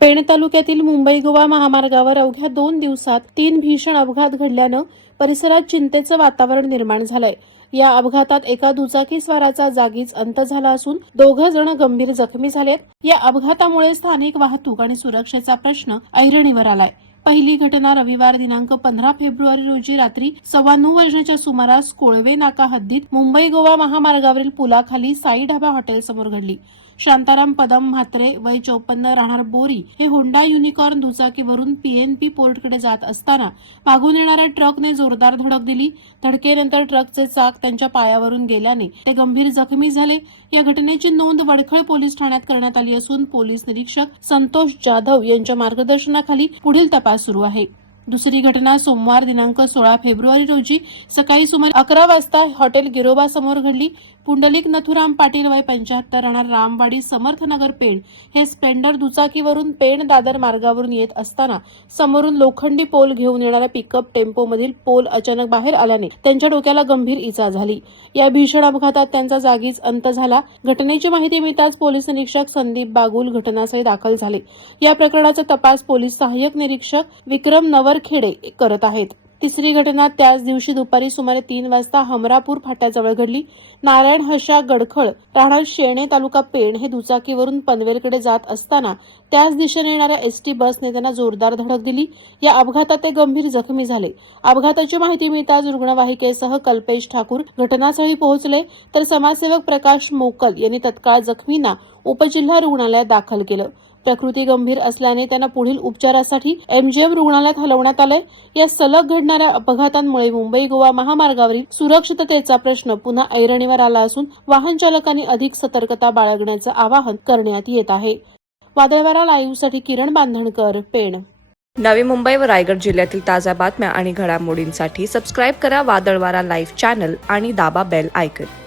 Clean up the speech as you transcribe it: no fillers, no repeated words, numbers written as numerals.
पेण तालुक्यातील मुंबई गोवा महामार्गावर अवघ्या 2 दिवसात 3 भीषण अपघात घडल्यानं परिसरात चिंतेचं वातावरण निर्माण झालंय। या अपघातात एका दुचाकीस्वाराचा जागीच अंत झाला असून 2 जण गंभीर जखमी झालेत। या अपघातामुळे स्थानिक वाहतूक आणि सुरक्षेचा प्रश्न ऐरणीवर आलाय। पहिली घटना रविवार दिनांक 15 फेब्रुवारी रोजी रात्री 9:15 वाजण्याच्या सुमारास कोळवे नाका हद्दीत मुंबई गोवा महामार्गावरील पुलाखाली साई ढाबा हॉटेल समोर घडली। शांताराम पदम म्हात्रे वय 54 राहणार बोरी हे होंडा युनिकॉर्न दुचाकीवरून पीएनपी पोर्टकडे जात असताना मागून येणाऱ्या ट्रकने जोरदार धडक दिली। धडकेनंतर ट्रकचे चाक त्यांच्या पायावरून गेल्याने ते गंभीर जखमी झाले। या घटनेची नोंद वडखळ पोलीस ठाण्यात करण्यात आली असून पोलीस निरीक्षक संतोष जाधव यांच्या मार्गदर्शनाखाली पुढील तपास सुरू आहे। दुसरी घटना सोमवार दिनांक 16 फेब्रुवारी रोजी सकाळी सुमारे 11 वाजता हॉटेल गिरोबा समोर घडली। पुंडलिक नथुराम पाटील वय 75 राहणार रामवाडी समर्थनगर पेण हे स्प्लेंडर दुचाकीवरून पेण दादर मार्गावरून येत असताना समोरून लोखंडी पोल घेऊन येणाऱ्या पिकअप टेम्पोमधील पोल अचानक बाहेर आल्याने त्यांच्या डोक्याला गंभीर इजा झाली। या भीषण अपघातात त्यांचा जागीच अंत झाला। घटनेची माहिती मिळताच पोलीस निरीक्षक संदीप बागुल घटनास्थळी दाखल झाले। या प्रकरणाचा तपास पोलीस सहाय्यक निरीक्षक विक्रम नवरखेडे करत आहेत। तिसरी घटना त्याच दिवशी दुपारी सुमारे 3 वाजता हमरापूर फाट्याजवळ घडली। नारायण हर्षा गडखळ राहणार शेणे तालुका पेण हे दुचाकीवरून पनवेलकडे जात असताना त्याच दिशेने येणाऱ्या एसटी बसने त्यांना जोरदार धडक दिली। या अपघातात ते गंभीर जखमी झाले। अपघाताची माहिती मिळताच रुग्णवाहिकेसह कल्पेश ठाकूर घटनास्थळी पोहोचले तर समाजसेवक प्रकाश मोकल यांनी तत्काळ जखमींना उपजिल्हा रुग्णालयात दाखल केलं। प्रकृती गंभीर असल्याने त्यांना पुढील उपचारासाठी एमजीएम रुग्णालयात हलवण्यात आले। या सलग घडणाऱ्या अपघातांमुळे मुंबई गोवा महामार्गावरील सुरक्षिततेचा प्रश्न पुन्हा ऐरणीवर आला असून वाहन चालकांनी अधिक सतर्कता बाळगण्याचं आवाहन करण्यात येत आहे। वादळवारा लाईव्हसाठी किरण बांधणकर, पेण। नवी मुंबई व रायगड जिल्ह्यातील ताज्या बातम्या आणि घडामोडींसाठी सबस्क्राईब करा वादळवारा लाईव्ह चॅनल आणि दाबा बेल आयकॉन।